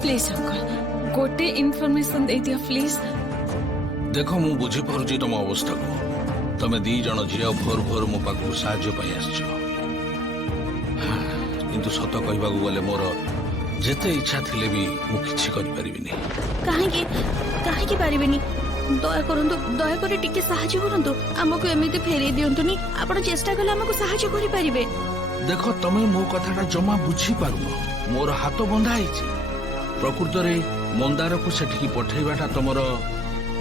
Please uncle गोटे information दे दिया please. देख मु बुझी पारुची तुम अवस्था को तमे दी जन झिया भोर भोर मो पाखु साहाय्य पाई आसछ किंतु सत कहबाकू गले मोर जेते इच्छा थिले भी मु किछि करि परिबिनी। काहेकि काहेकि पारिबेनी दया करंतु दया करे टिके सहाय्य करंतु हमको एमिति फेरे दियंतुनी आपण चेष्टा कले हमको सहाय्य करि परिबे। देख तमे मो कथाटा जमा बुझी पारुनो मोर हाथ बंधा आइछि प्रकृत रे मंदार को सेठकी पठेबाटा तमरो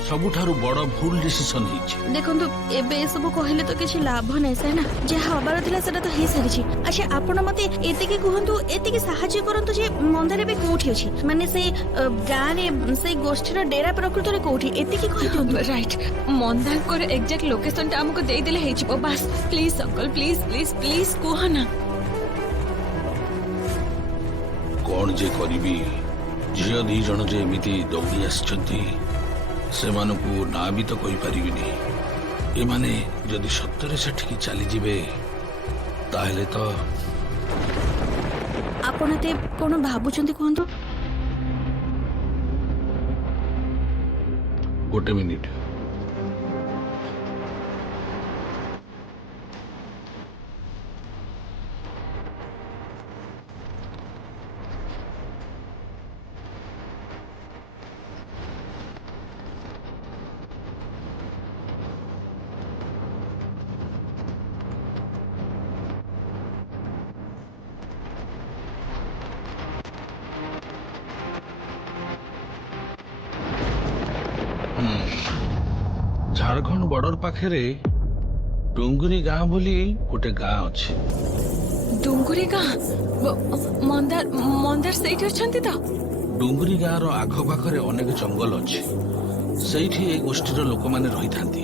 सबुठारु बड़ भूल डिसिजन हिछि। देखंतु एबे सब कहले तो किछि लाभ नै से ना जे हबार थिला सेटा तो हे सारिछि। अच्छा आपण मते एतिकी कहंतु एतिकी सहाय्य करंतु जे मंदारे बे कोठी अछि माने से गां रे से गोष्ठीर डेरा प्रकृत रे कोठी एतिकी कहि दियंतु। राइट मंदार को एग्जैक्ट लोकेशन टा हमको दे देले हेछि बस please uncle please please please कोह ना। कोन जे करिबी झिया दी जण जे एमिति दौड़ी आछंती सेमानकू ना भी तो कहि परिबिनी एमाने जदि सत्तरे सेठकी चली जिबे ताहले तो आपण ते कोन भाबुचंती कहंतु। गोटे मिनिट झारखंड बॉर्डर पाखे डुंगरी गाँ बोली गोटे गाँ अच्छे। डुंगुरी गाँ मंदार मंदार सेठी अछंती तो डुंगरी गाँव आख पाखे अनेक जंगल अच्छे सेठी ए गोष्ठीर लोक माने रही थांती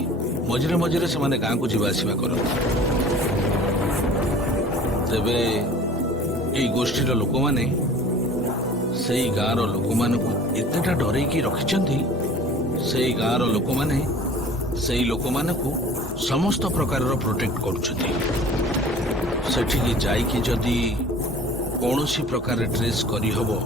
मझिरे मझिरे से माने गाँ को जीवा आसिबा करती तेबे ए गोष्ठीर लोक माने सेई गाँव लोक मानकू एतेटा डरेकी रखिचंती सेई गाँव लोक माने सेई लोक मानकू समस्त प्रकार प्रोटेक्ट करुछंती सेठी जाइकी जदि कौनसी प्रकार ट्रेस करी हबो